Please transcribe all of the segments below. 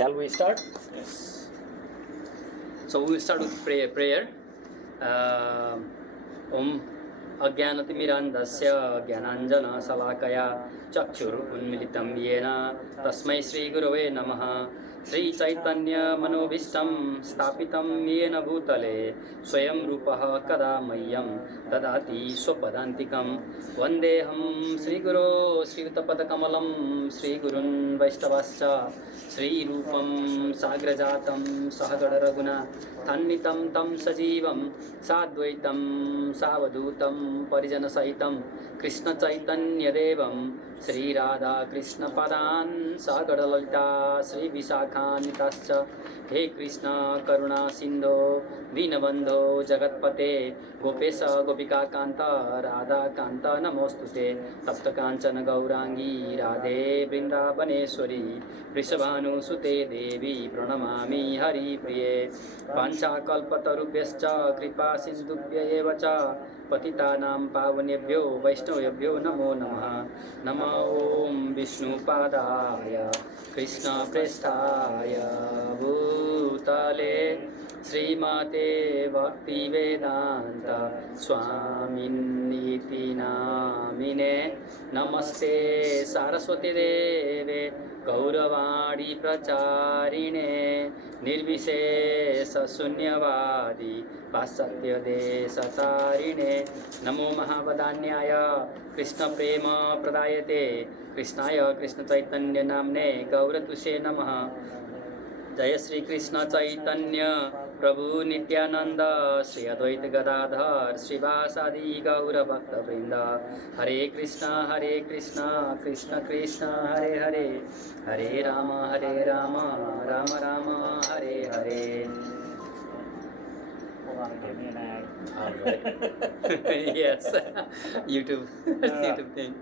Shall we start? Yes. So we will start with prayer. Om अज्ञानतिमिरान्धस्य ज्ञानाञ्जनशलाकया चक्षुरुन्मिलितं येन तस्मै श्रीगुरवे नमः। श्रीचैतन्यमनोभीष्टं स्थापितं येन भूतले स्वयं रूपः कदा मह्यं ददाति स्वपदान्तिकं। वन्देऽहं श्रीगुरो श्रीयुतपदकमलं श्रीगुरुन् वैष्णवाश्च श्रीरूपं साग्रजातं सहगणरघुनाथान्वितं तं सजीवं साद्वैतं सावधूतं परिजनसहितं कृष्णचैतन्यदेवं श्रीराधाकृष्णपदान् सागरललिता श्रीविशाखान्विताश्च। हे कृष्ण करुणा सिन्धो दीनबन्धो जगत्पते गोपेश गोपिकान्त राधाकान्त नमोऽस्तुते। तप्तकाञ्चन गौरांगी राधे वृन्दावनेश्वरी वृषभानुसुते देवी प्रणमामि हरिप्रिये। वाञ्छाकल्पतरुभ्यश्च कृपा सिन्धुभ्य एव च पतितानां पावनेभ्यो वैष्णवेभ्यो नमो नमः। नमो ॐ विष्णुपादाय कृष्णप्रेष्ठाय भूतले श्रीमते भक्तिवेदान्त स्वामिन्निति नामिने। नमस्ते सारस्वती देवे गौरवाणी प्रचारिणे निर्विशेषशून्यवादी पाश्चात्यदेशतारिणे। नमो महावदान्याय कृष्णप्रेम प्रदायते कृष्णाय कृष्णचैतन्यनाम्ने गौरतुषे नमः। जय श्री कृष्ण चैतन्य प्रभु नित्यानंद श्री अद्वैत गदाधर श्रीवासादि गौर भक्तवृंद। हरे Krishna Krishna Krishna Hare Hare Hare Ram Ram Ram Hare Hare. Yes, YouTube. YouTube thing.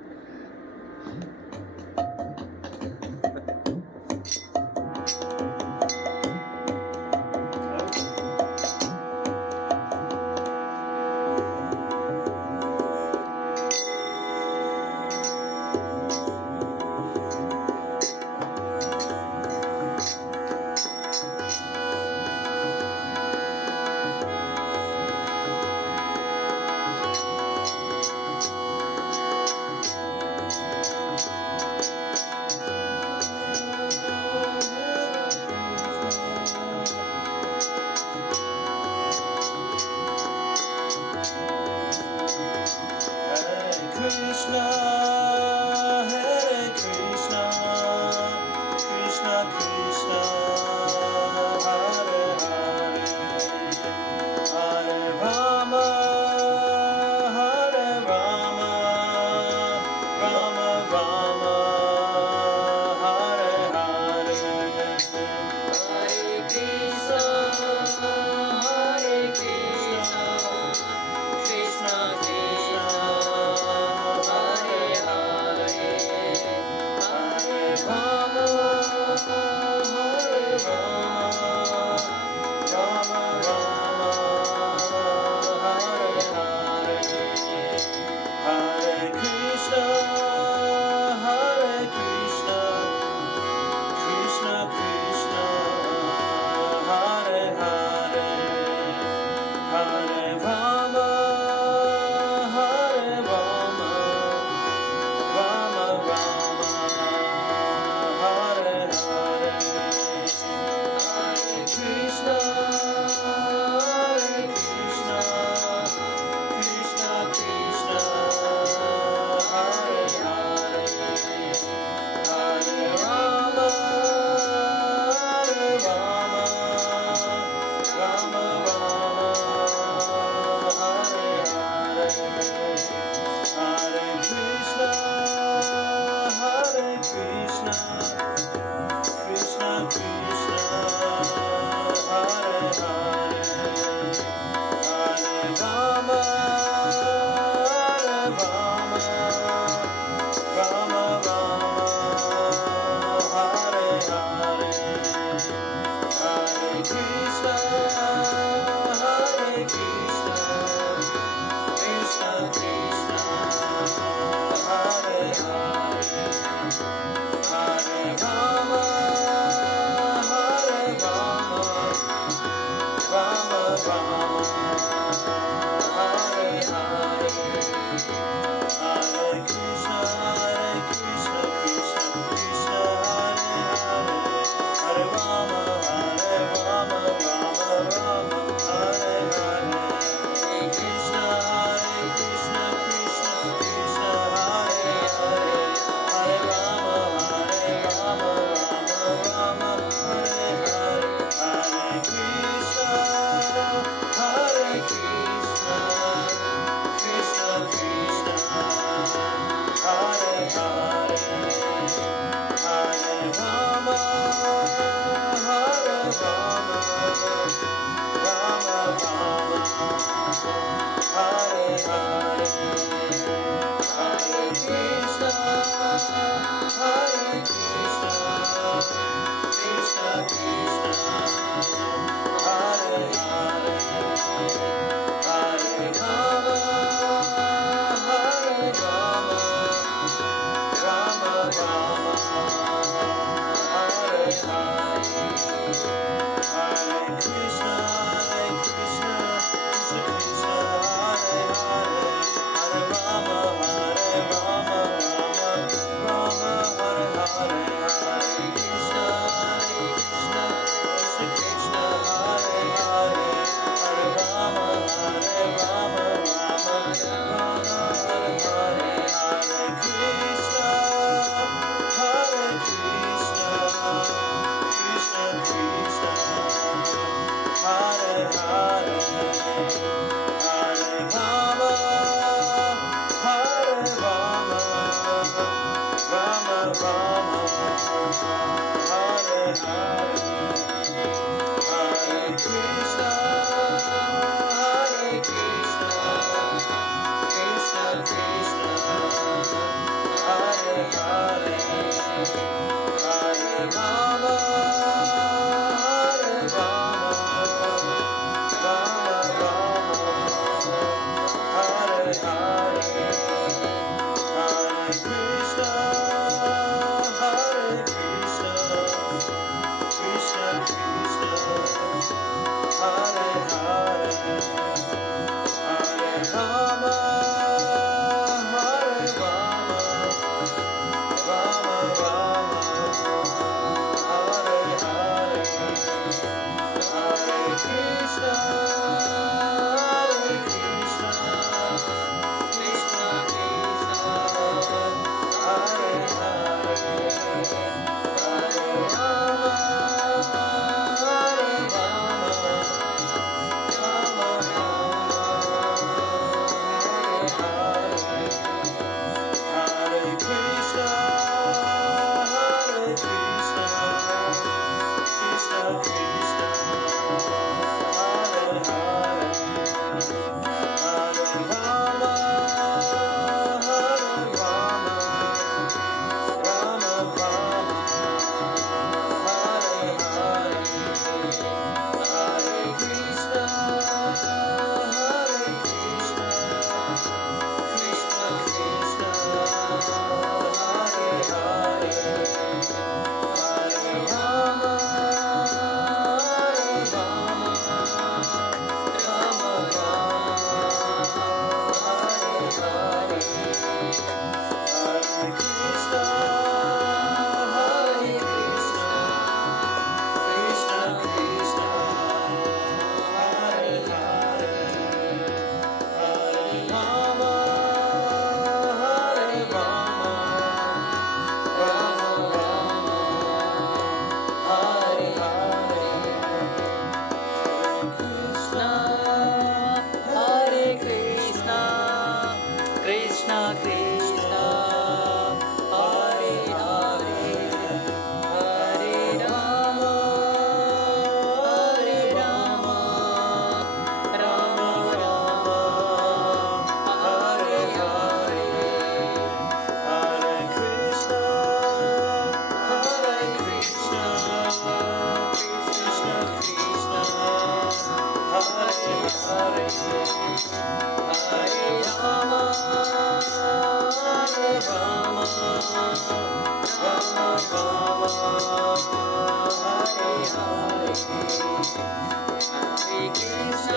Krishna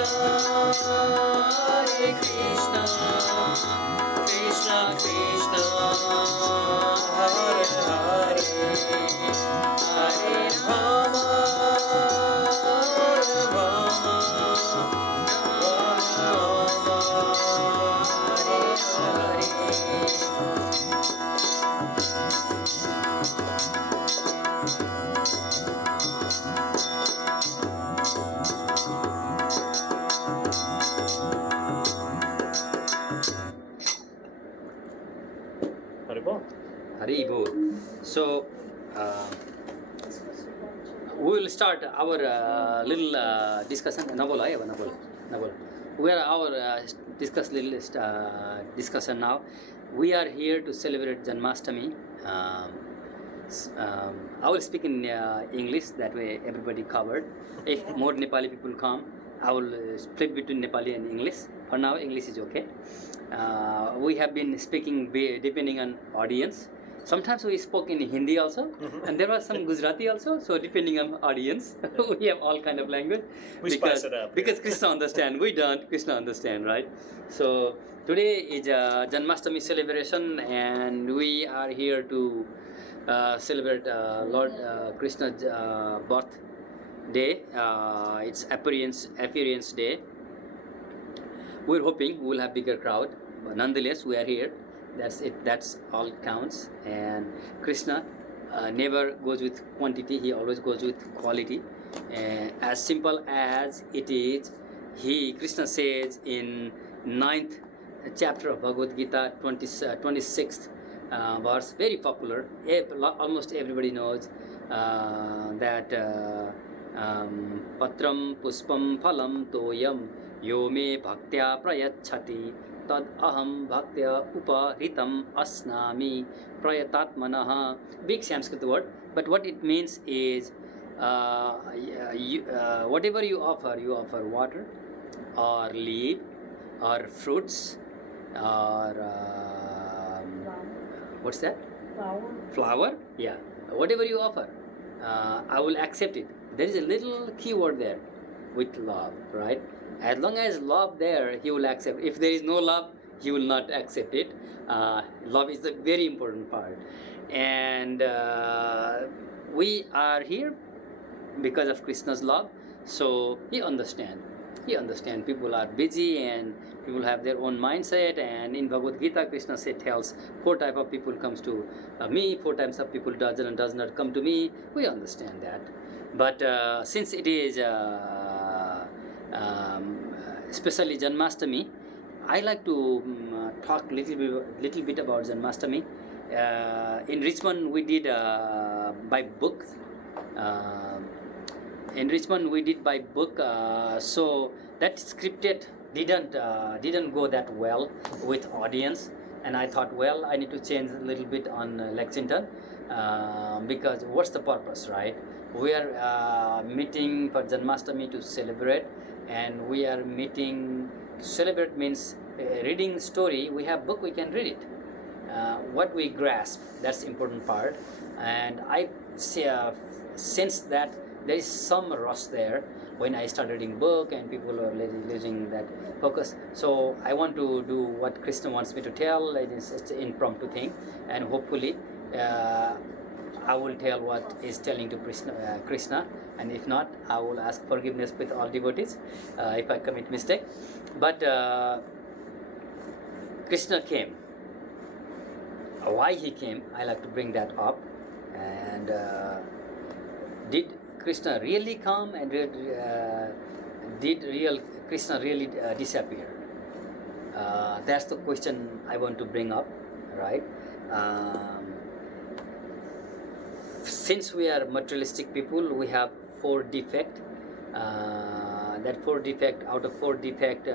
Hare Krishna, Krishna Krishna, Hare Hare, Hare Rama, Rama Rama, Hare Hare. Hari Bol. So, we will start our little discussion. We are our discussion now. We are here to celebrate Janmastami. I will speak in English, that way everybody covered. If more Nepali people come, I will split between Nepali and English. For now, English is okay. We have been speaking depending on audience. Sometimes we spoke in Hindi also, and there was some Gujarati also. So depending on audience, we have all kind of language. We spice it up. Because Krishna understand, we don't. Krishna understand, right? So today is Janmastami celebration, and we are here to celebrate Lord Krishna's birth day. It's appearance day. We're hoping we'll have bigger crowd, but nonetheless we are here. That's it. That's all counts. And Krishna never goes with quantity. He always goes with quality. As simple as it is, Krishna says in 9th chapter of Bhagavad Gita, 26th verse, very popular. Almost everybody knows that Patram Puspam Phalam Toyam Yo me Bhaktya Prayachati Tad Aham Bhaktya Upahritam Asnami Prayatatmanaha. Big Sanskrit word, but what it means is whatever you offer water or leaf or fruits or what's that? Flower? Yeah. Whatever you offer, I will accept it. There is a little key word there, with love, right? As long as love there, he will accept. If there is no love, he will not accept it. Love is a very important part. And we are here because of Krishna's love. So he understands. People are busy and people have their own mindset. And in Bhagavad Gita, Krishna tells 4 types of people comes to me, 4 types of people does not come to me. We understand that. But since it is especially Janmastami, I like to talk little bit about Janmastami. In Richmond, we did by book. So that scripted didn't go that well with audience, and I thought, well, I need to change a little bit on Lexington because what's the purpose, right? We are meeting for Janmastami to celebrate, and we are meeting to celebrate means reading story. We have book, we can read it. What we grasp, that's the important part. And I sense that there is some rush there when I started reading book and people are losing that focus. So I want to do what Krishna wants me to tell. It's an impromptu thing, and hopefully I will tell what is telling to Krishna, and if not, I will ask forgiveness with all devotees if I commit mistake. But Krishna came. Why he came, I like to bring that up. And did Krishna really come, and did Krishna really disappear? That's the question I want to bring up, right? Since we are materialistic people, we have 4 defects. That 4 defect, out of 4 defect,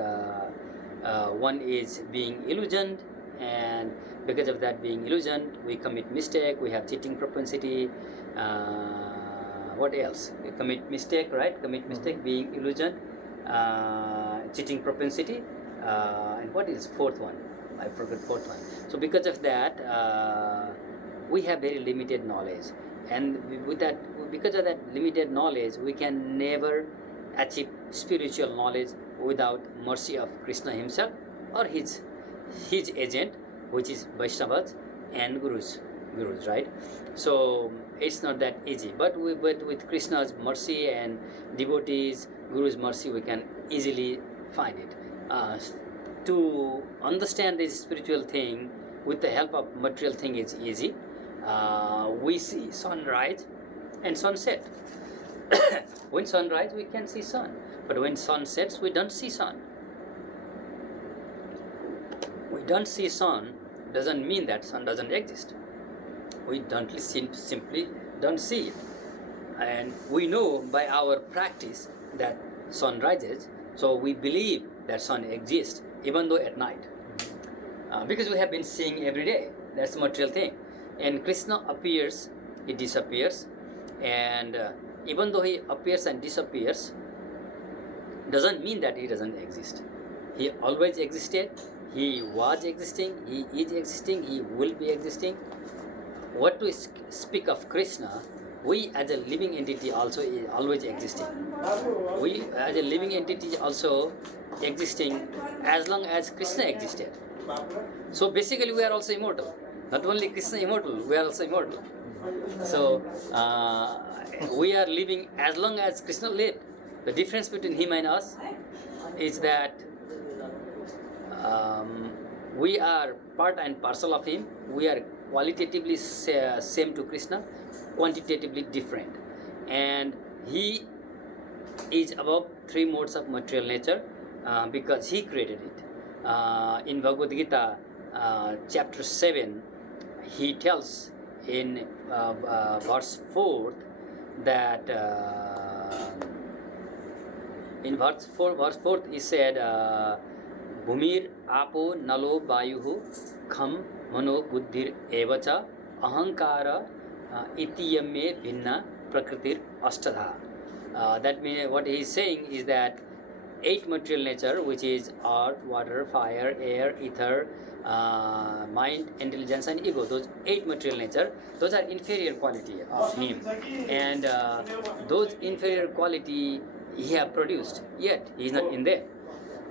one is being illusioned, and because of that being illusioned, we commit mistake. We have cheating propensity. What else? We commit mistake, right? Commit mistake, being illusioned, cheating propensity, and what is 4th one? I forgot 4th one. So because of that, we have very limited knowledge, and with that, because of that limited knowledge, we can never achieve spiritual knowledge without mercy of Krishna himself or his agent, which is Vaishnavas and gurus, right? So it's not that easy, but with Krishna's mercy and devotees, Guru's mercy, we can easily find it. To understand this spiritual thing with the help of material thing is easy. We see sunrise and sunset. When sunrise, we can see sun, but when sun sets, we don't see sun. We don't see sun doesn't mean that sun doesn't exist. We simply don't see it, and we know by our practice that sun rises, so we believe that sun exists even though at night, because we have been seeing every day. That's the material thing. And Krishna appears, he disappears, and even though he appears and disappears, doesn't mean that he doesn't exist. He always existed, he was existing, he is existing, he will be existing. What to speak of Krishna, we as a living entity also is always existing. We as a living entity also existing as long as Krishna existed. So basically we are also immortal. Not only Krishna immortal, we are also immortal. So we are living as long as Krishna lived. The difference between him and us is that we are part and parcel of him. We are qualitatively same to Krishna, quantitatively different. And he is above three modes of material nature because he created it. In Bhagavad Gita, chapter 7, he tells in verse 4 that in verse 4 he said, Bhumir apo nalo vayuhu kham mano buddhir evacha ahankara itiyame bhinna prakritir ashtadha. That means what he is saying is that 8 material nature, which is earth, water, fire, air, ether, mind, intelligence and ego, those 8 material nature, those are inferior quality of him, and those inferior quality he have produced, yet he is not in there.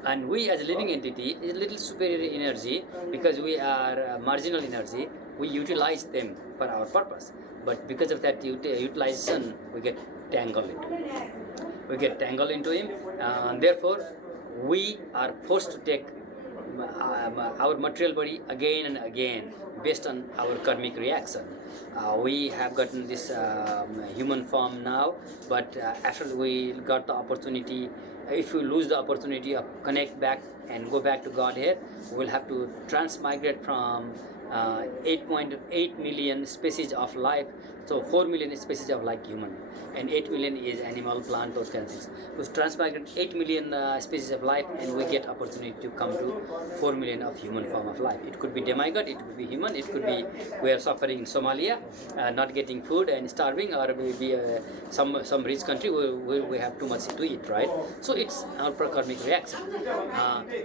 And we as a living entity is a little superior energy, because we are marginal energy, we utilize them for our purpose, but because of that utilization we get tangled into him. Therefore we are forced to take our material body again and again based on our karmic reaction. We have gotten this human form now, but after we got the opportunity, if we lose the opportunity of connect back and go back to Godhead, we will have to transmigrate from 8.8 million species of life. So 4 million species of like human, and 8 million is animal, plant, those kind of things. We transmigrate 8 million species of life, and we get opportunity to come to 4 million of human form of life. It could be demigod, it could be human, it could be we are suffering in Somalia, not getting food and starving, or maybe some rich country we have too much to eat, right? So it's our karmic reaction.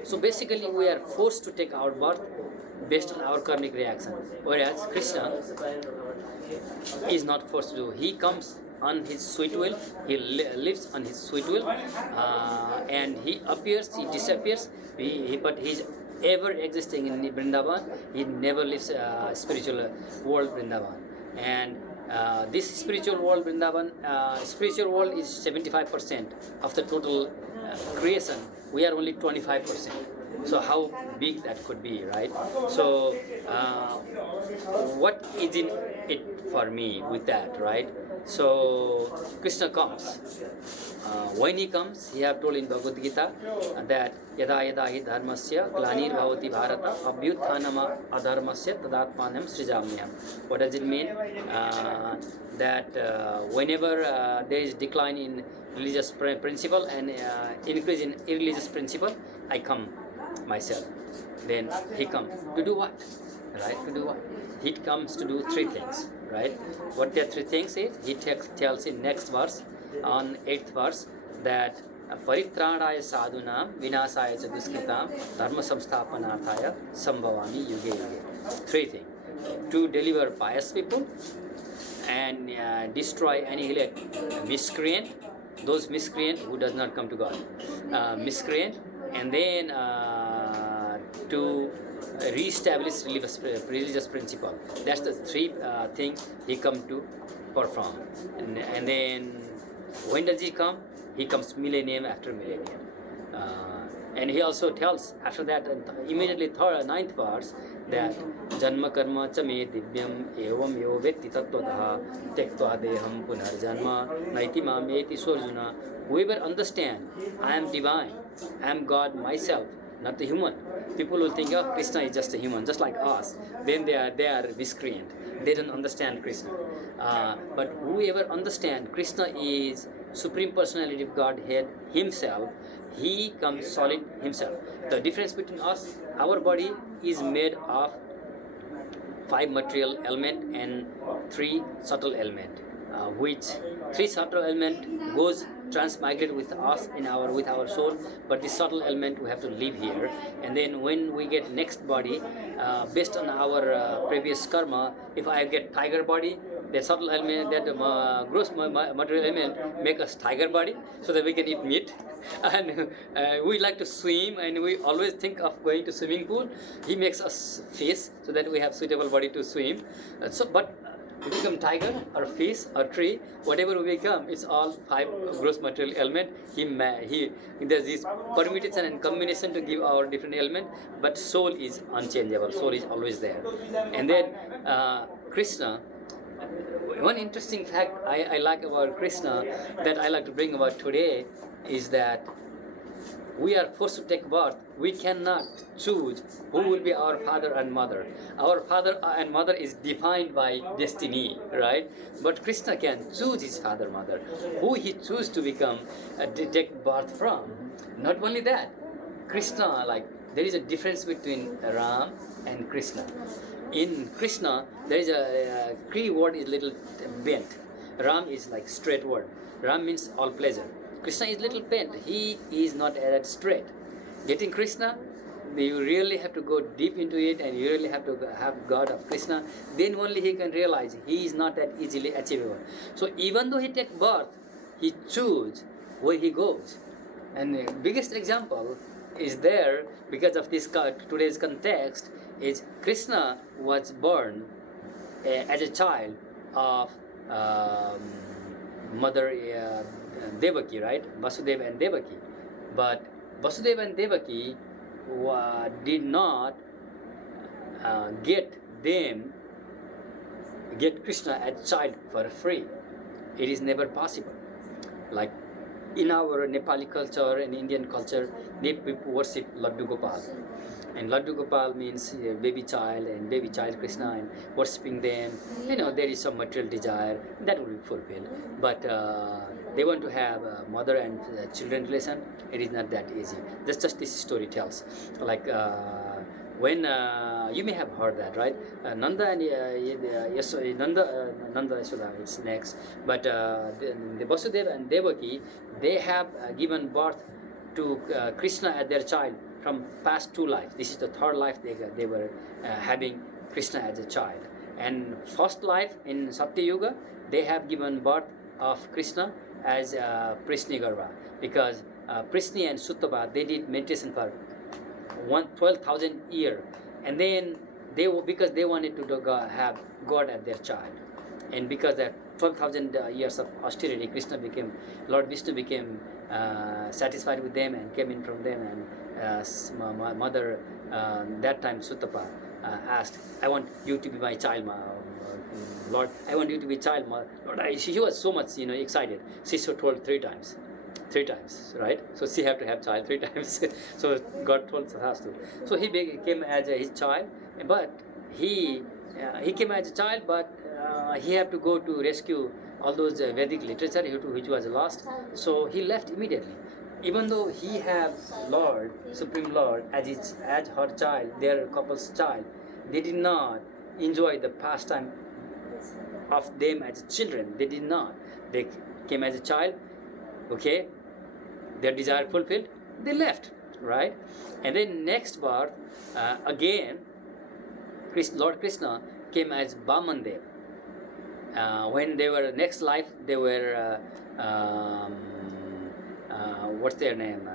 So basically we are forced to take our birth based on our karmic reaction, whereas Krishna is not forced to do. He comes on his sweet will, he lives on his sweet will, and he appears, he disappears, but he's ever existing in Vrindavan. He never leaves spiritual world Vrindavan. And this spiritual world Vrindavan, spiritual world is 75% of the total creation. We are only 25%. So how big that could be, right? So what is in it for me with that, right? So Krishna comes. When he comes, he have told in Bhagavad Gita that yada yada hi dharmasya glanir bhavati bharata abhyuthanama adharmasya tadatmanam srijamyam. What does it mean? That whenever there is decline in religious principle and increase in irreligious principle, I come myself. Then he comes to do what? Right? To do what? He comes to do 3 things, right? What the 3 things is, he tells in next verse, on 8th verse, that paritranaya sadhuna vinasaya cha duskritam dharma samsthapanarthaya sambhavami yuge yuge. 3 things: to deliver pious people and destroy, annihilate miscreant, those miscreant who does not come to God, miscreant, and then to re-establish religious principle. That's the three things he come to perform. And then when does he come? He comes millennium after millennium. And he also tells after that, immediately ninth verse, that Janma karma cha me divyam evam yo vetti tattvataha tektva deham punarjanma naiti mameti sorjuna. Whoever understand, I am divine, I am God myself, not the human. People will think, oh, Krishna is just a human, just like us. Then they are miscreant. They don't understand Krishna. But whoever understand Krishna is Supreme Personality of Godhead Himself, He comes solid Himself. The difference between us, our body is made of 5 material element and 3 subtle element, which 3 subtle element goes transmigrate with us with our soul, but the subtle element we have to live here. And then when we get next body, based on our previous karma, if I get tiger body, that subtle element, that gross material element make us tiger body, so that we can eat meat. And we like to swim, and we always think of going to swimming pool. He makes us fish, so that we have suitable body to swim. But we become tiger or fish or tree, whatever we become, it's all 5 gross material element. There's this permutation and combination to give our different element, but soul is unchangeable. Soul is always there. And then Krishna. One interesting fact I like about Krishna that I like to bring about today is that we are forced to take birth. We cannot choose who will be our father and mother. Our father and mother is defined by destiny, right? But Krishna can choose his father, mother, who he chooses to become, take birth from. Not only that, Krishna, like, there is a difference between Ram and Krishna. In Krishna, there is a Kri word is little bent. Ram is like straight word. Ram means all pleasure. Krishna is little bent. He is not that straight. Getting Krishna, you really have to go deep into it, and you really have to have God of Krishna. Then only he can realize he is not that easily achievable. So even though he takes birth, he chooses where he goes. And the biggest example is there because of this today's context is Krishna was born as a child of mother Devaki, right? Vasudeva and Devaki. But Vasudeva and Devaki did not get Krishna as child for free. It is never possible. Like in our Nepali culture and Indian culture, they people worship Laddu Gopal. And Laddu Gopal means baby child and baby child Krishna, and worshipping them. There is some material desire that will be fulfilled. But they want to have mother and children relation. It is not that easy. That's just this story tells. Like when you may have heard that, right? Nanda and Nanda Yashoda is next. But the Vasudeva and Devaki, they have given birth to Krishna as their child from past 2 lives. This is the 3rd life they were having Krishna as a child. And first life in Satya Yuga, they have given birth of Krishna as Prishnigarbha, because Prishni and Suttava, they did meditation for 12,000 years, and then because they wanted to have God as their child, and because that 12,000 years of austerity, Lord Vishnu became satisfied with them and came in from them, and mother, that time Suttapa, asked, I want you to be my child, Lord, I want you to be child, Lord. She was so much excited. She told 3 times, right? So she had to have child 3 times. So God told her to. So he came as his child, but he came as a child, but he had to go to rescue all those Vedic literature which was lost. So he left immediately. Even though he had Lord, Supreme Lord, as her child, their couple's child, they did not enjoy the pastime of them as children. They did not. They came as a child, okay, their desire fulfilled, they left, right? And then next birth, again, Lord Krishna came as Vamandev. When they were next life, they were what's their name?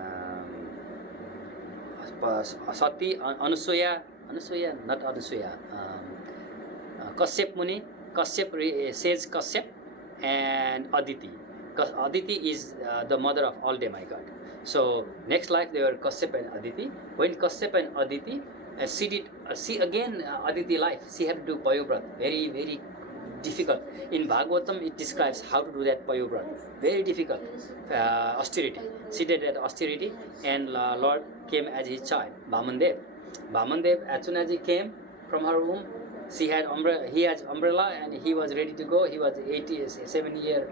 Sati, Anusuya, not Anusuya. Kashyap Muni, says Kashyap, and Aditi. Because Aditi is the mother of all demigod. So next life they were Kashyap and Aditi. When Kashyap and Aditi, she again Aditi life, she had to do Payobrat, very very difficult. In Bhagavatam it describes how to do that Payobrat, very difficult, austerity. She did that austerity, and Lord came as his child, Vamandev. Vamandev, as soon as he came from her womb, he had umbrella, and he was ready to go. He was 87-year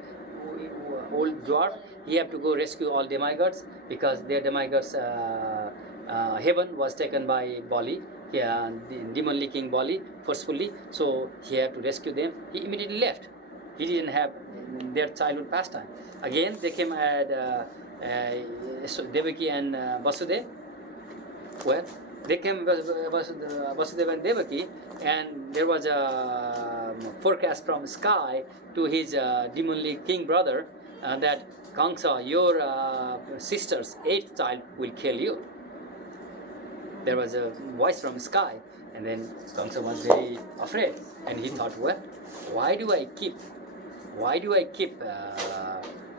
old dwarf. He had to go rescue all demigods, because their demigods heaven was taken by Bali, the demonly king Bali, forcefully. So he had to rescue them. He immediately left. He didn't have their childhood pastime. Again they came at Devaki and Vasudeva. Well, they came Vasudeva and Devaki, and there was a forecast from sky to his demonly king brother that Kamsa, your sister's 8th child, will kill you. There was a voice from sky, and then Kamsa was very afraid, and he thought, well, why do I keep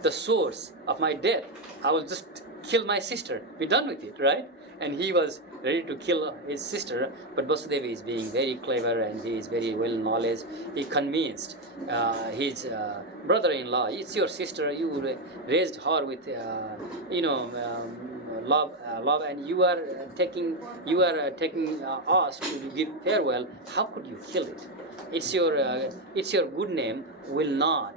the source of my death? I will just kill my sister, be done with it, right? And he was ready to kill his sister, but Vasudeva is being very clever, and he is very well knowledge. He convinced his brother-in-law, it's your sister, you raised her with love, and you are taking us to give farewell. How could you kill it? It's your good name will not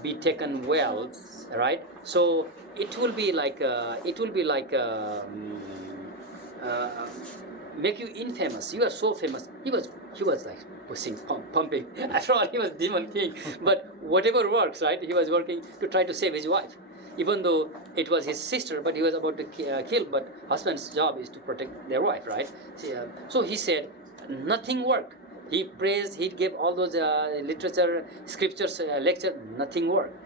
be taken well, right? So it will be like make you infamous. You are so famous. He was like pushing, pumping. After all, he was demon king. But whatever works, right? He was working to try to save his wife, even though it was his sister. But he was about to kill. But husband's job is to protect their wife, right? So he said nothing worked. He praised. He gave all those literature, scriptures, lecture. Nothing worked.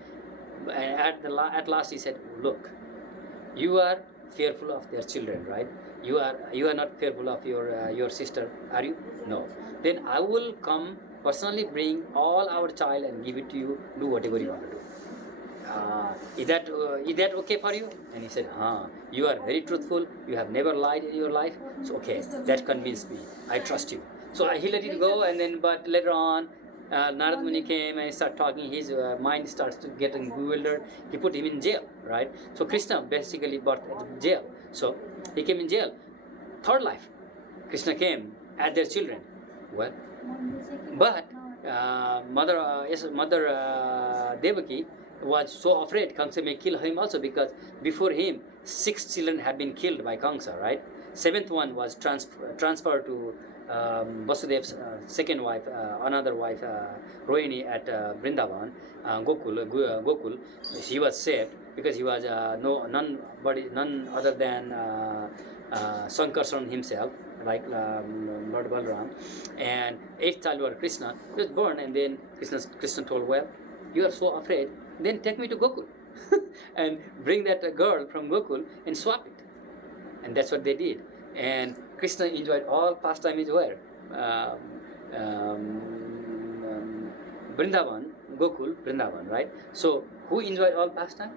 At last he said, look, you are fearful of their children, right? You are not fearful of your sister, are you? No. Then I will come personally, bring all our child and give it to you. Do whatever you want to do. Is that okay for you? And he said, you are very truthful. You have never lied in your life. So okay, that convinced me. I trust you. So he let it go, and then but later on, Narad Muni came and he started talking. His mind starts to get bewildered. He put him in jail, right? So Krishna basically brought jail. So he came in jail. Third life, Krishna came as their children. Well, but mother Devaki was so afraid Kamsa may kill him also, because before him 6 children had been killed by Kamsa, right? 7th one was transferred to Vasudev's second wife, another wife, Rohini at Vrindavan, Gokul. She was saved because he was none other than Sankarshan himself, like Lord Balram. And 8th child was Krishna. He was born, and then Krishna told, well, you are so afraid, then take me to Gokul and bring that girl from Gokul and swap it. And that's what they did. And Krishna enjoyed all pastimes where? Vrindavan, Gokul, Vrindavan, right? So who enjoyed all pastime?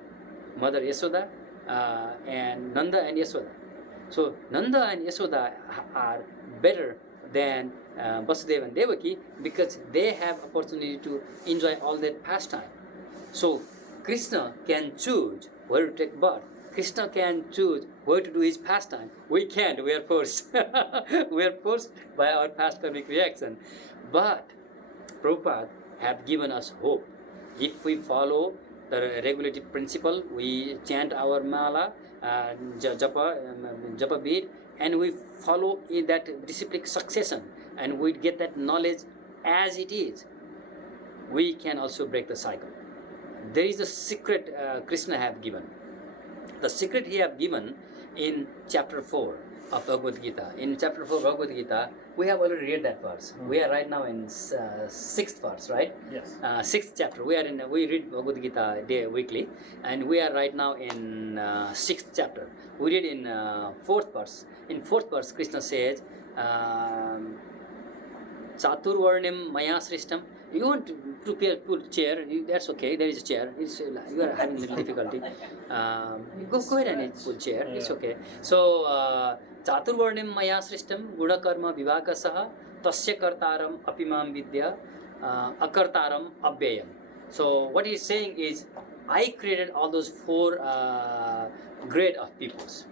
Mother Yashoda and Nanda and Yashoda. So Nanda and Yashoda are better than Vasudeva and Devaki, because they have opportunity to enjoy all that pastime. So Krishna can choose where to take birth. Krishna can choose where to do his pastime. We can't. We are forced. We are forced by our past karmic reaction. But Prabhupada have given us hope. If we follow the regulative principle, we chant our mala, japa bead, and we follow in that disciplic succession, and we get that knowledge as it is, we can also break the cycle. There is a secret Krishna have given. The secret he have given in chapter 4 of Bhagavad Gita. In chapter 4 Bhagavad Gita, we have already read that verse. We are right now in 6th verse, right? Yes. 6th chapter. We read Bhagavad Gita weekly, and we are right now in 6th chapter. We read in 4th verse. In 4th verse, Krishna says, Chaturvarnim Maya Srishtam. You want to pull chair, that's okay, there is a chair. You are having a little difficulty. Go ahead and pull chair, it's okay. So, Chaturvarnim Maya Srishtam Gunakarma Vivakasaha Tasya Kartaram Apimam Vidya Akartaram Abhyayam. So, what he is saying is, I created all those 4 grade of peoples.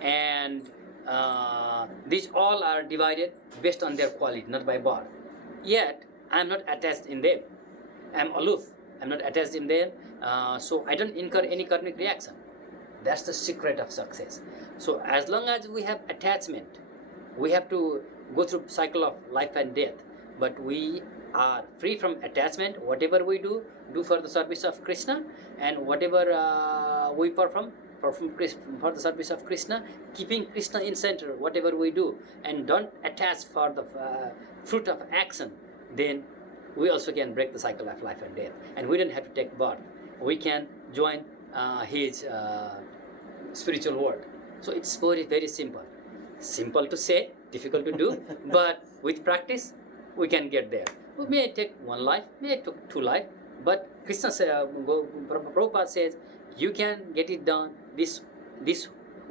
And these all are divided based on their quality, not by birth. Yet, I am not attached in them. I am aloof. I am not attached in them. So I don't incur any karmic reaction. That's the secret of success. So as long as we have attachment, we have to go through cycle of life and death. But we are free from attachment. Whatever we do for the service of Krishna, and whatever we perform for the service of Krishna, keeping Krishna in center, whatever we do, and don't attach for the fruit of action, then we also can break the cycle of life and death. And we don't have to take birth. We can join his spiritual world. So it's very, very simple. Simple to say, difficult to do, but with practice, we can get there. We may take 1 life, may take 2 life, but Krishna Prabhupada says, you can get it done this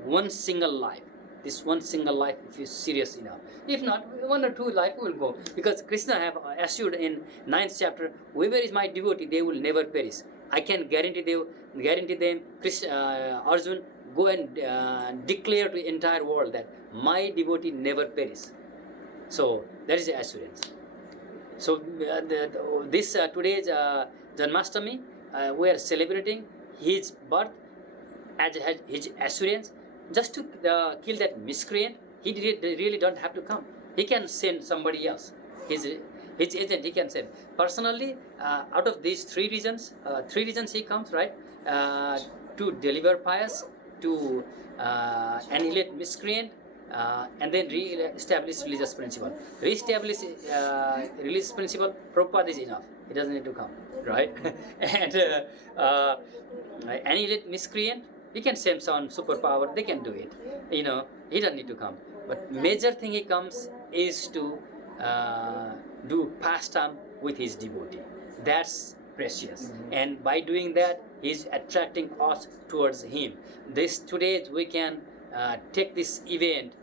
one single life. This one single life, if you're serious enough. If not, 1 or 2 life will go. Because Krishna have assured in 9th chapter, whoever is my devotee, they will never perish. I can guarantee them, Arjun, go and declare to the entire world that my devotee never perish. So that is the assurance. So today's Janmastami, we are celebrating his birth as his assurance. Just to kill that miscreant, he really don't have to come. He can send somebody else. His agent, he can send. Personally, out of these 3 reasons he comes, right? To deliver pious, to annihilate miscreant, and then re-establish religious principle. Re-establish religious principle, Prabhupada is enough. He doesn't need to come, right? And annihilate miscreant, he can send some superpower, they can do it. He doesn't need to come. But major thing he comes is to do pastime with his devotee. That's precious. And by doing that, he's attracting us towards him. Today we can take this event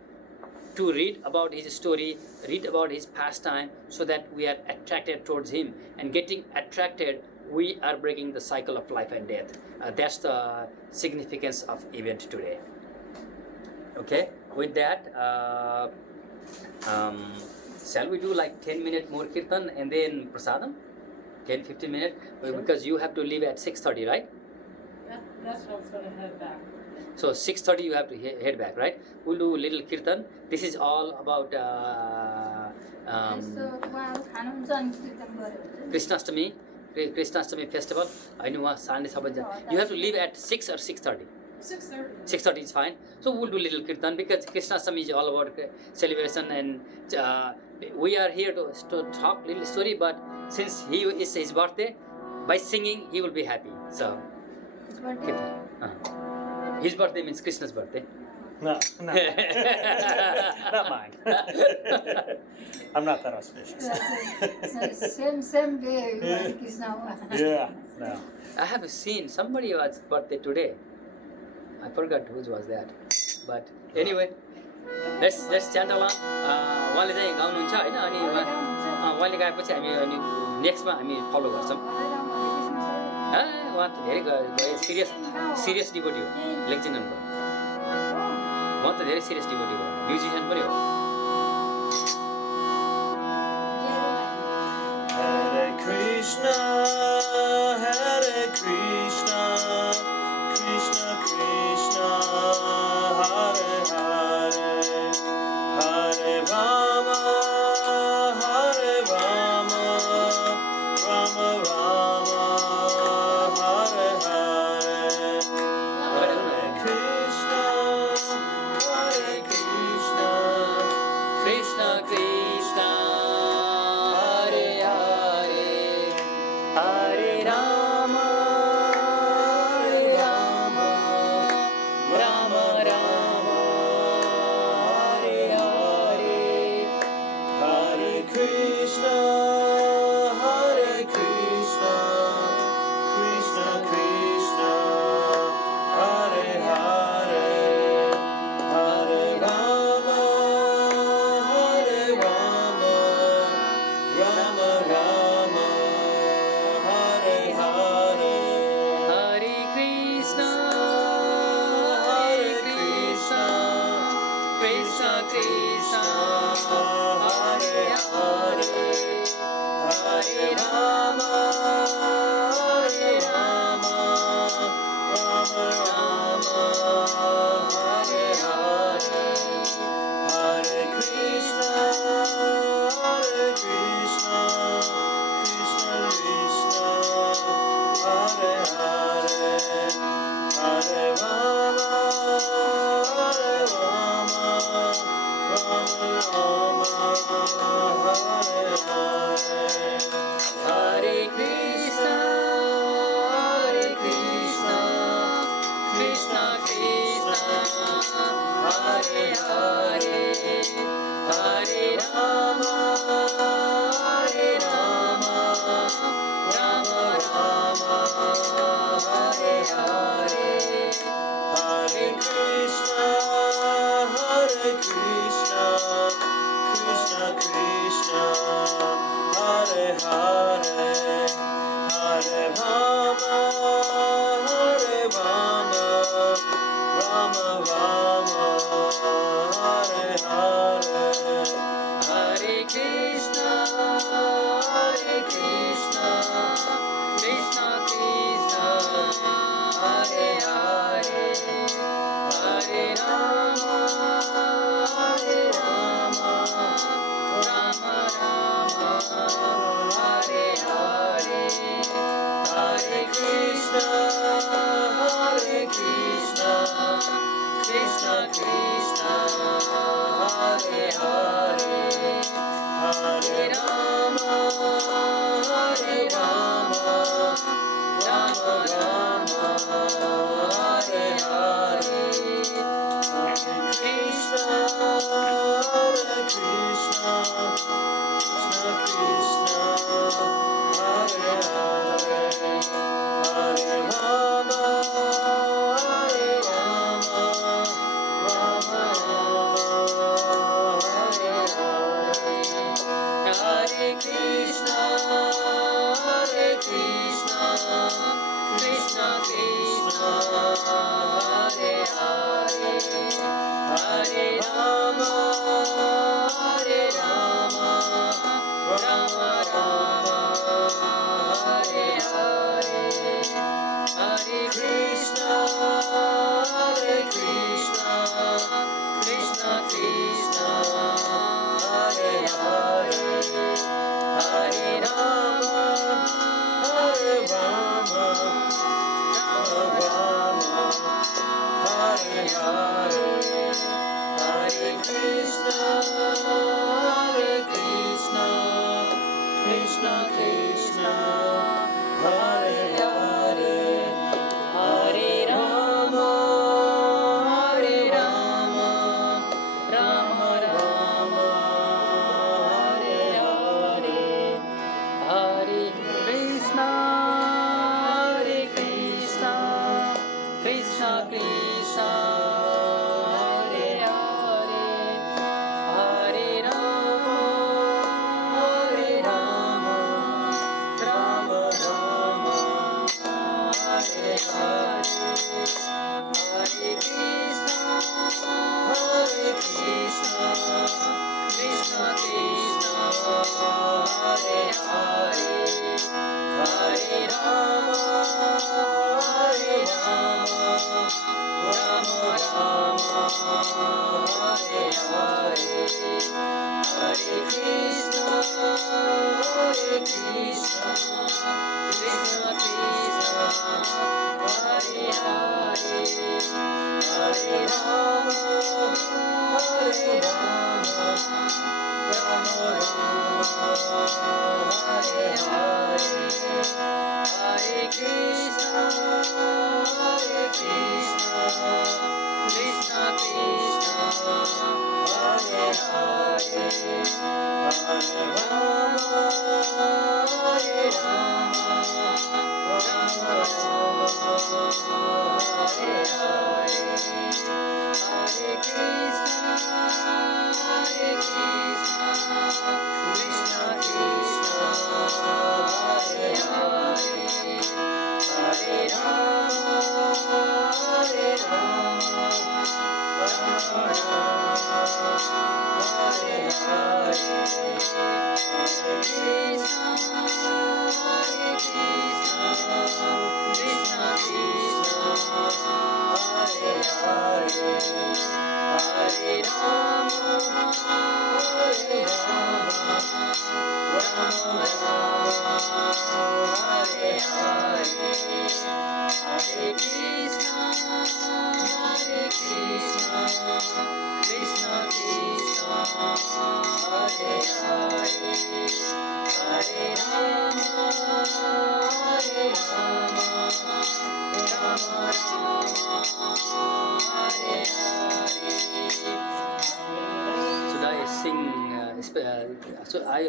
to read about his story, read about his pastime, so that we are attracted towards him. And getting attracted, we are breaking the cycle of life and death. That's the significance of event today. Okay, with that, shall we do like 10 minutes more Kirtan and then Prasadam? 10-15 minutes? Sure. Because you have to leave at 6:30, right? That's what I was going to head back. So 6:30 you have to head back, right? We'll do little Kirtan. This is all about Krishnastami festival. I know you have to leave at 6 or 6:30. 6:30. 6:30 is fine. So we'll do little Kirtan because Krishnastami is all about celebration, and we are here to talk little story. But since is his birthday, by singing he will be happy. So Kirtan. His birthday means Krishna's birthday. No, not mine. I'm not that auspicious. Same day like Krishna. Yeah, no. I have seen somebody was birthday today. I forgot whose was that. But anyway, let's chant along. उहाँले चाहिँ गाउनुहुन्छ हैन, अनि उहाँले गाएपछि हामी अनि नेक्स्टमा हामी फलो गर्छौँ. उहाँ त धेरै सिरियस डिभोटी हो लेक्सिङटनको. म त धेरै सिरियस डिभोटी हो, म्युजिसियन पनि हो. Hare Krishna, Krishna Krishna, Hare Hare, Hare Rama, Rama Rama, Hare Hare, Hare Krishna, Krishna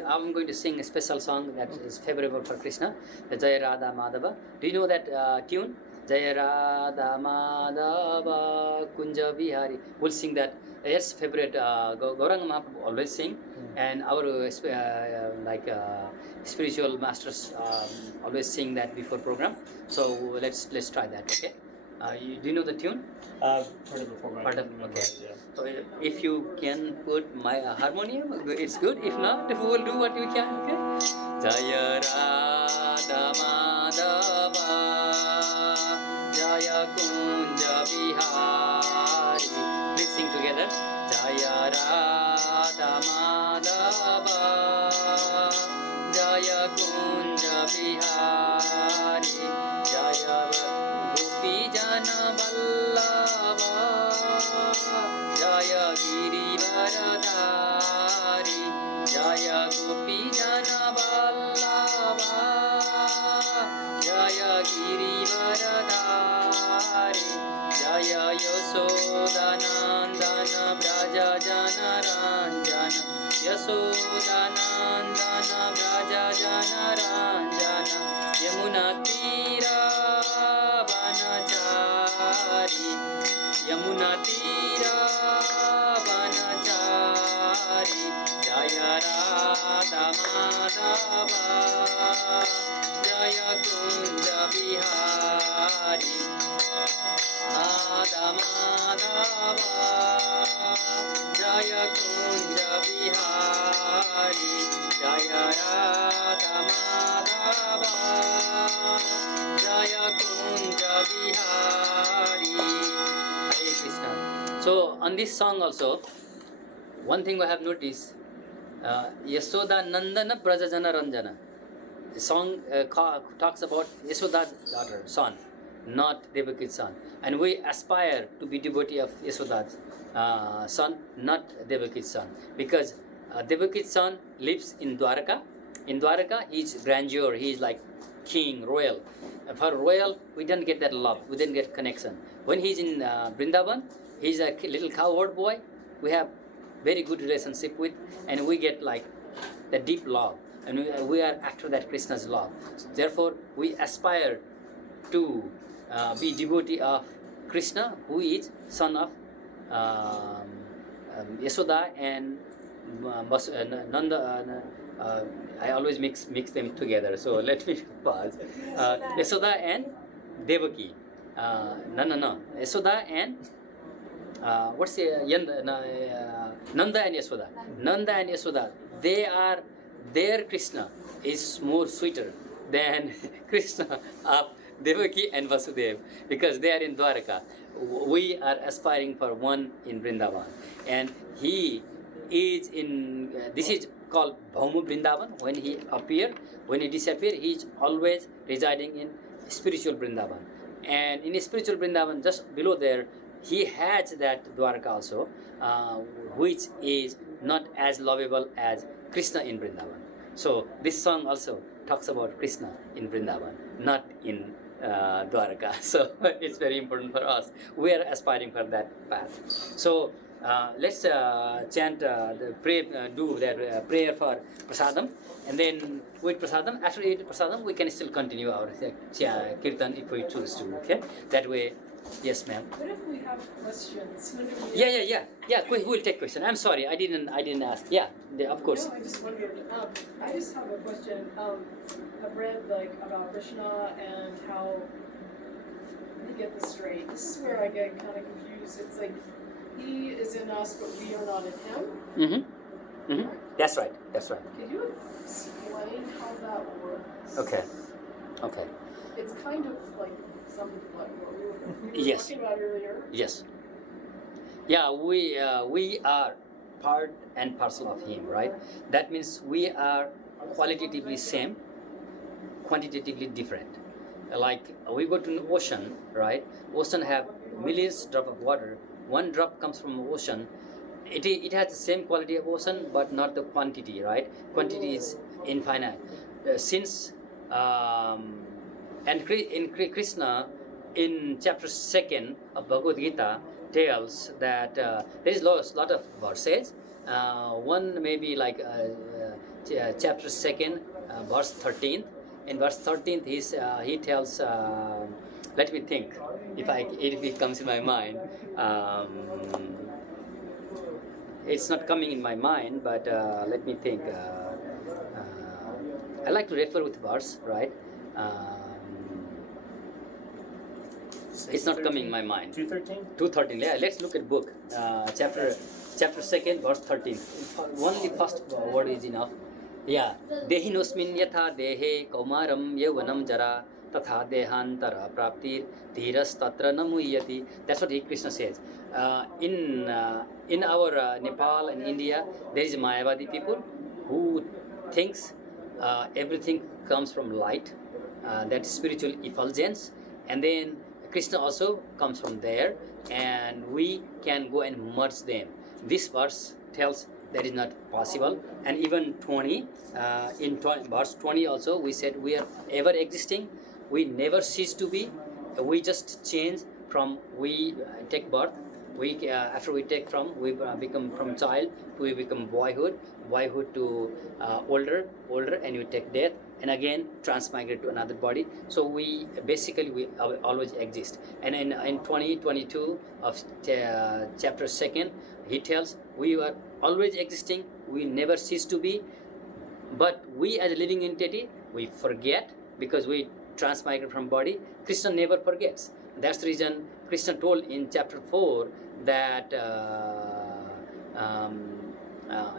I'm going to sing a special song that is favorable for Krishna, the Jaya Radha Madhava. Do you know that tune? Jaya Radha Madhava Kunja Vihari. We'll sing that. Yes, favorite. Gauranga Mahaprabhu always sing, and our spiritual masters always sing that before program. So let's try that. Okay. Do you know the tune? Heard it before, but I Part don't of- remember okay. it, yeah. So if you can put my harmonium, it's good. If not, we will do what we can. Okay. Jaya Radha Madhava, Jaya Kunja Vihari. Please sing together. Jaya Radha Madhava, Jaya Kunja Vihari, Jaya Gopi Jana Vallabha, Jaya Girivaradari, Jaya Gopi Jana Vallabha, Jaya Girivaradari, Jaya Yashodanandana Braja Jana Ranjana, Yashodanandana Braja Jana Ranjana, Yamuna Tira Vanachari, Yamuna Tira Vanachari, Jaya Radha Madhava, Jaya Kunja Vihari, Radha Madhava, Jaya Kunja Vihari, Jaya Radha Madhava, Jaya Kunja Vihari. Hare Krishna. So on this song also, one thing I have noticed, Yasoda Nandana Brajajana Ranjana. The song talks about Yasoda's daughter, son, not Devaki's son. And we aspire to be devotee of Yasoda's son, not Devaki's son. Because Devaki's son lives in Dwaraka. In Dwaraka, he's grandeur, he's like king, royal. And for royal, we don't get that love, we didn't get connection. When he's in Vrindavan, he's a little cowherd boy. We have very good relationship with, and we get like the deep love. And we are after that Krishna's love. So therefore, we aspire to be devotee of Krishna, who is son of Yasoda and Nanda. I always mix them together. So let me pause. Yasoda and Devaki. No. Yasoda and what's the Nanda and Yasoda. Nanda and Yasoda. Their Krishna is more sweeter than Krishna of Devaki and Vasudeva, because they are in Dwaraka. We are aspiring for one in Vrindavan, and he is in. This is called Bhaumu Vrindavan. When he appear, when he disappear, he is always residing in spiritual Vrindavan. And in spiritual Vrindavan, just below there, he has that Dwaraka also, which is not as lovable as Krishna in Vrindavan. So this song also talks about Krishna in Vrindavan, not in Dwaraka. So it's very important for us. We are aspiring for that path. So let's chant the pray, do that prayer for prasadam, and then with prasadam, after we eat prasadam, we can still continue our kirtan if we choose to. Okay, that way. Yes, ma'am. What if we have questions? When do we Yeah. We'll take question. I'm sorry, I didn't ask. Yeah, of course. No, I just wondered. I just have a question. I've read like about Krishna and how to get this straight. This is where I get kind of confused. It's like he is in us, but we are not in him. That's right. Could you explain how that works? Okay. It's kind of like something like what we were Yes. talking about earlier. Yes. Yeah, we are part and parcel of him, right? That means we are qualitatively same, quantitatively different. Like we go to an ocean, right? Ocean have millions drop of water. One drop comes from ocean. It has the same quality of ocean, but not the quantity, right? Quantity is infinite. Since and in Krishna, in chapter 2nd of Bhagavad Gita, tells that there is lot of verses. One maybe like chapter 2nd, verse 13th. In verse 13th, he tells. Let me think. If it comes in my mind, it's not coming in my mind. But let me think. I like to refer with verse, right? It's not coming in my mind. 213? 213. Yeah, let's look at book. Chapter 2nd, verse 13. Only first word is enough. Yeah. Dehi nosmin yatha dehe kaumaram yauvanam jara tatha dehantara praptir dhiras tatra namuyati. That's what Krishna says. In our Nepal and India, there is Mayavadi people who thinks everything comes from light, that spiritual effulgence, and then Krishna also comes from there, and we can go and merge them. This verse tells that is not possible. And even 20, verse 20 also, we said we are ever existing, we never cease to be, we just change from, we take birth, we after we take from, we become from child, we become boyhood to older, and we take death, and again transmigrate to another body. So we always exist. And in 2022 of chapter 2nd, he tells we are always existing, we never cease to be, but we as a living entity, we forget because we transmigrate from body. Krishna never forgets. That's the reason Krishna told in chapter 4 that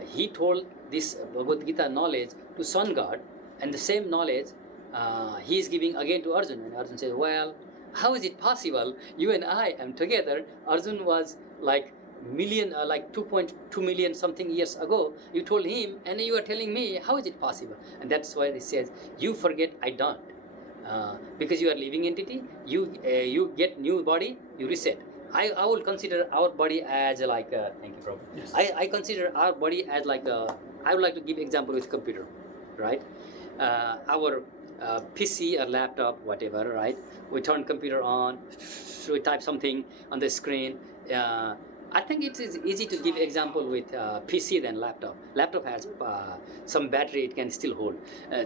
he told this Bhagavad Gita knowledge to Sun God, and the same knowledge he is giving again to Arjun. And Arjun says, well, how is it possible? You and I am together. Arjun was like like 2.2 million something years ago. You told him, and you are telling me, how is it possible? And that's why he says, you forget, I don't. Because you are living entity, you get new body, you reset. I will consider our body as like thank you, Prabhu. Yes. I consider our body as like I would like to give example with computer, right? Our PC or laptop, whatever, right? We turn computer on, we type something on the screen. I think it is easy to give example with PC than laptop. Laptop has some battery, it can still hold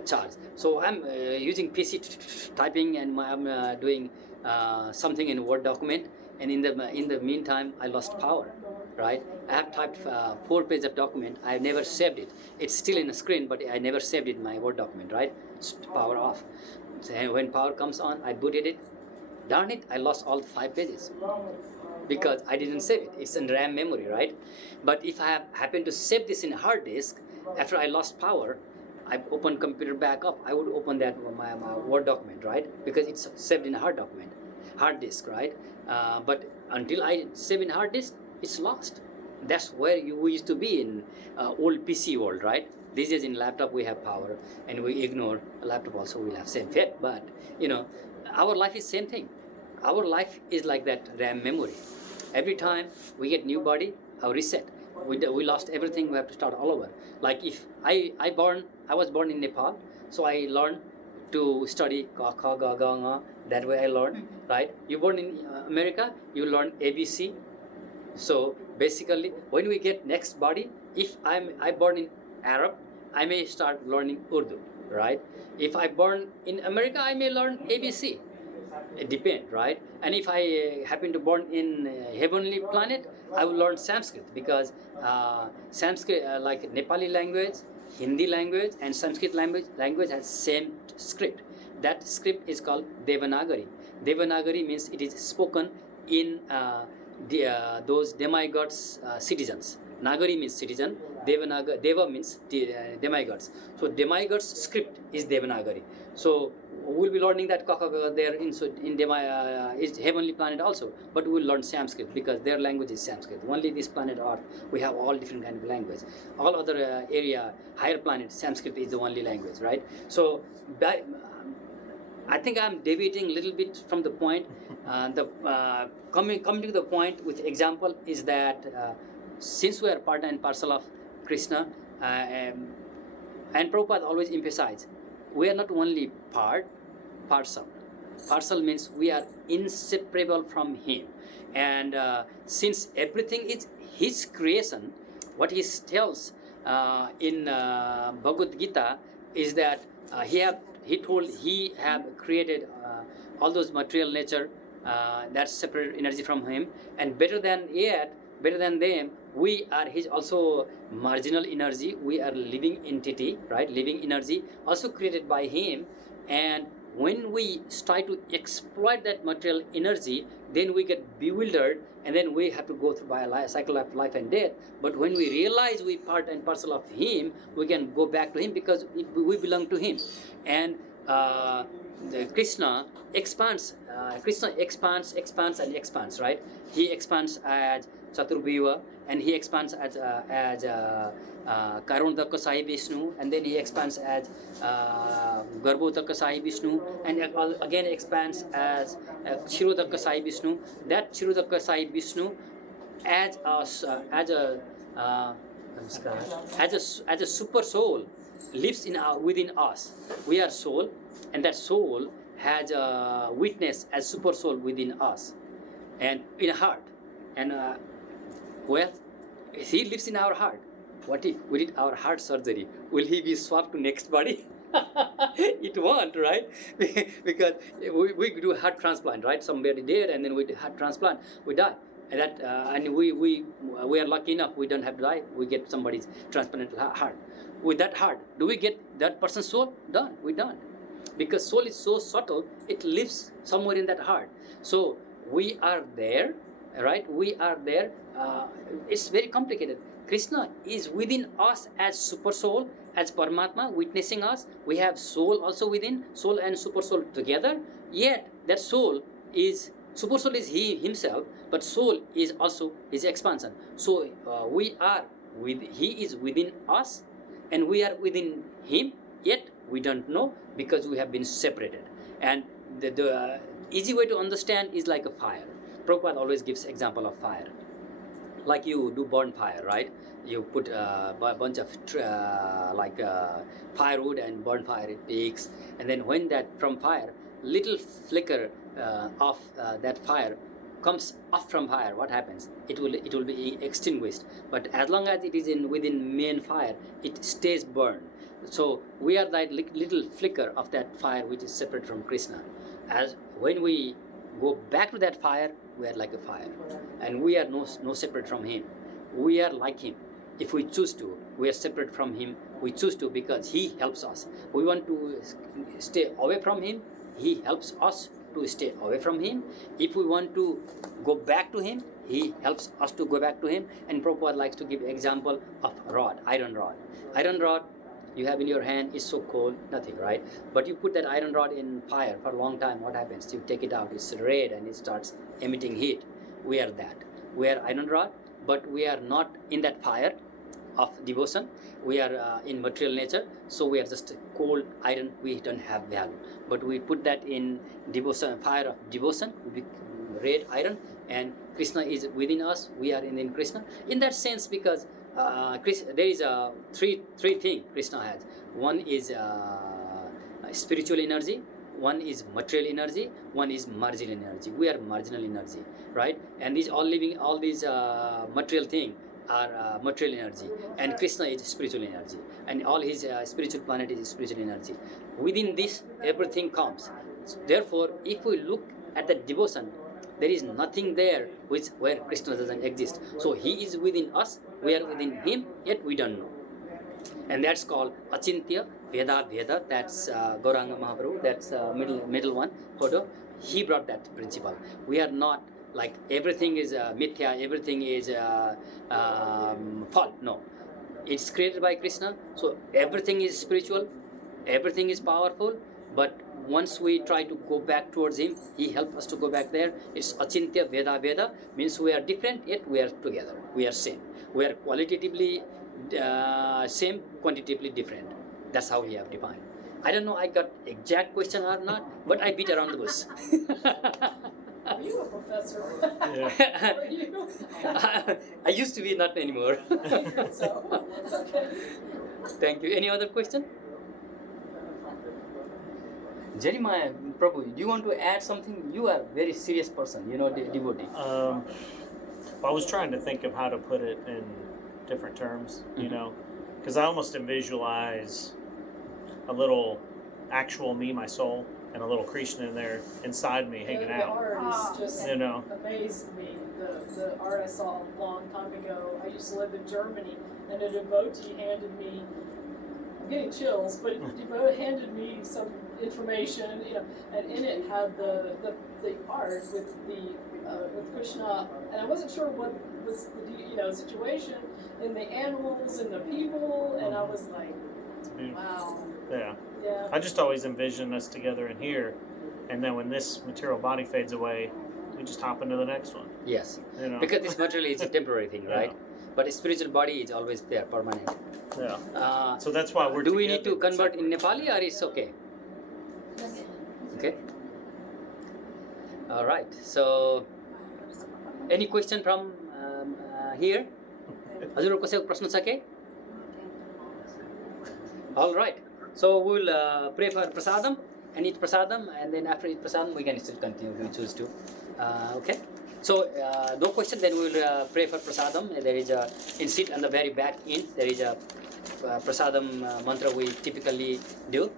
charge. So I'm using PC typing, and I'm doing something in Word document, and in the meantime I lost power, right? I have typed 4 pages of document, I have never saved it. It's still in the screen, but I never saved it in my Word document, right? Power off. So when power comes on, I booted it. Darn it, I lost all 5 pages. Because I didn't save it. It's in RAM memory, right? But if I have happened to save this in a hard disk, after I lost power, I open computer back up, I would open that my Word document, right? Because it's saved in a hard disk, right? But until I save in hard disk, it's lost. That's where we used to be in old PC world, right? These days in laptop we have power, and we ignore laptop also will have same fate. But our life is same thing. Our life is like that RAM memory. Every time we get new body, our reset. We lost everything, we have to start all over. Like if I was born in Nepal, so I learned to study ka, kha, ga, ga, nga. That way I learned, right? You born in America, you learn ABC. So basically, when we get next body, if I born in Arab, I may start learning Urdu, right? If I born in America, I may learn ABC. It depends, right? And if I happen to born in heavenly planet, I will learn Sanskrit, because Sanskrit, like Nepali language, Hindi language, and Sanskrit language has same script. That script is called Devanagari. Devanagari means it is spoken in those demigods' citizens. Nagari means citizen. Deva means demigods. So demigods script is Devanagari. So we'll be learning that Kaka there in is heavenly planet also, but we'll learn Sanskrit because their language is Sanskrit. Only this planet Earth we have all different kind of language. All other area higher planets Sanskrit is the only language, right? So I think I'm deviating a little bit from the point. Coming to the point with example is that since we are part and parcel of Krishna, and Prabhupada always emphasized, we are not only parcel. Parcel means we are inseparable from Him. And since everything is His creation, what He tells in Bhagavad Gita is that He have created all those material nature that separate energy from Him, and better than them, we are His also marginal energy. We are living entity, right? Living energy also created by Him. And when we try to exploit that material energy, then we get bewildered, and then we have to go through by a cycle of life and death. But when we realize we part and parcel of Him, we can go back to Him because we belong to Him. And Krishna expands. Krishna expands and expands, right? He expands as Chaturbhiva, and he expands as Karunataka Sai Vishnu, and then he expands as Garbhotaka Sai Vishnu, and again expands as Kshirodaka Sai Vishnu. That Kshirodaka Sai Vishnu as a super soul lives within us. We are soul, and that soul has a witness as super soul within us and in a heart. And well, He lives in our heart. What if we did our heart surgery? Will He be swapped to next body? It won't, right? Because we do heart transplant, right? Somebody did, and then we do heart transplant, we die. And that and we are lucky enough, we don't have to die. We get somebody's transplanted heart. With that heart, do we get that person's soul? Done. We done. Because soul is so subtle, it lives somewhere in that heart. So we are there, right? We are there. It's very complicated. Krishna is within us as super soul, as Paramatma witnessing us. We have soul also within, soul and super soul together. Yet that soul is, super soul is He Himself, but soul is also His expansion. So He is within us, and we are within Him, yet we don't know because we have been separated. And the easy way to understand is like a fire. Prabhupada always gives example of fire. Like you do bonfire, right? You put a bunch of firewood and bonfire, it peaks, and then when that from fire, little flicker of that fire comes up from fire, what happens? It will be extinguished. But as long as it is within main fire, it stays burned. So we are that little flicker of that fire which is separate from Krishna. As when we go back to that fire, we are like a fire, and we are no separate from Him. We are like Him. If we choose to, we are separate from Him. We choose to because He helps us. We want to stay away from Him. He helps us to stay away from Him. If we want to go back to Him, He helps us to go back to Him. And Prabhupada likes to give example of rod, iron rod. Iron rod you have in your hand is so cold, nothing, right? But you put that iron rod in fire for a long time, what happens? You take it out, it's red and it starts emitting heat. We are that. We are iron rod, but we are not in that fire of devotion. We are in material nature, so we are just cold iron. We don't have value. But we put that in devotion, fire of devotion, red iron, and Krishna is within us. We are in Krishna. In that sense, because there is three things Krishna has. One is spiritual energy, one is material energy, one is marginal energy. We are marginal energy, right? And these material things are material energy, and Krishna is spiritual energy, and all his spiritual planet is spiritual energy. Within this, everything comes. Therefore, if we look at the devotion, there is nothing there where Krishna doesn't exist. So He is within us, we are within Him, yet we don't know. And that's called Achintya Veda Veda. That's Gauranga Mahaprabhu. That's middle one photo. He brought that principle. We are not like everything is mithya, everything is false. No, it's created by Krishna, so everything is spiritual, everything is powerful. But once we try to go back towards Him, He helps us to go back there. It's achintya veda veda, means we are different yet we are together. We are same. We are qualitatively same, quantitatively different. That's how we have defined. I don't know I got exact question or not, but I beat around the bush. Are you a professor? Yeah. Are you? I used to be, not anymore. I figured so. Okay. Thank you. Any other question? Jeremiah, Prabhu, do you want to add something? You are a very serious person, devotee. I was trying to think of how to put it in different terms, because I almost visualize a little actual me, my soul, and a little Krishna in there inside me hanging The out. art is just amazed me. The art I saw a long time ago. I used to live in Germany, and a devotee handed me, I'm getting chills, but a devotee handed me some information, and in it had the art with Krishna, and I wasn't sure what was the situation in the animals and the people, and I was like, wow. Yeah. Yeah. I just always envision us together in here, and then when this material body fades away, we just hop into the next one. Yes. Because this material is a temporary thing, right? Yeah. But spiritual body is always there, permanent. Yeah. So that's why we're Do we need to together, convert in separate. Nepali or it's okay? Okay. All right. So, any question from here? हजुर कसैको प्रश्न छ के? All right. So we'll pray for prasadam and eat prasadam, and then after eat prasadam we can still continue if we choose to. Okay. So no question. Then we will pray for prasadam. There is a in seat on the very back end. There is a prasadam mantra we typically do.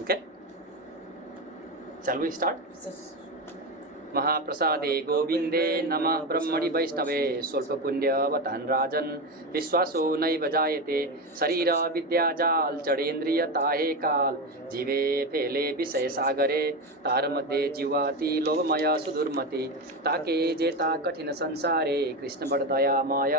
Okay. Shall we start? महाप्रसादे गोविन्दे नमः ब्रह्मणि वैष्णवे स्वल्पपुण्यवतान् राजन् विश्वासो नैव जायते शरीर विद्याजाल जडेन्द्रिय ताहे काल जीवे फेले विषय सागरे तार मध्ये जीवाति लोभमय सुदुर्मति ताके जेता कठिन संसारे कृष्ण बड़ दयामय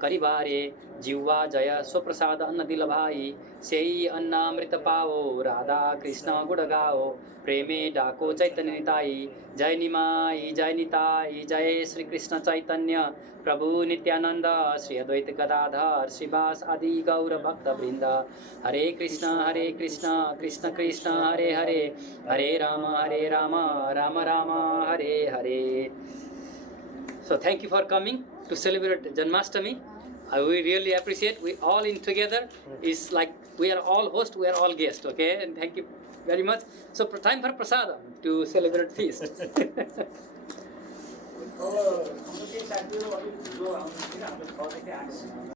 करिबारे जीवा जय स्वप्रसाद अन्न दिल भाई सेई अन्नामृत पाओ राधा कृष्ण गुण गाओ प्रेमे डाको चैतन्य निताई जय निमाई जय निताई जय श्री कृष्ण चैतन्य प्रभु नित्यानंद श्री अद्वैत गदाधर श्रीवास आदि गौर भक्त वृंद हरे Krishna Krishna Krishna Hare Hare Hare Ram Ram Ram Hare Hare. So thank you for coming to celebrate Janmastami. We really appreciate. We all in together. It's like we are all hosts, we are all guests. Okay, and thank you very much. So time for prasadam to celebrate feast.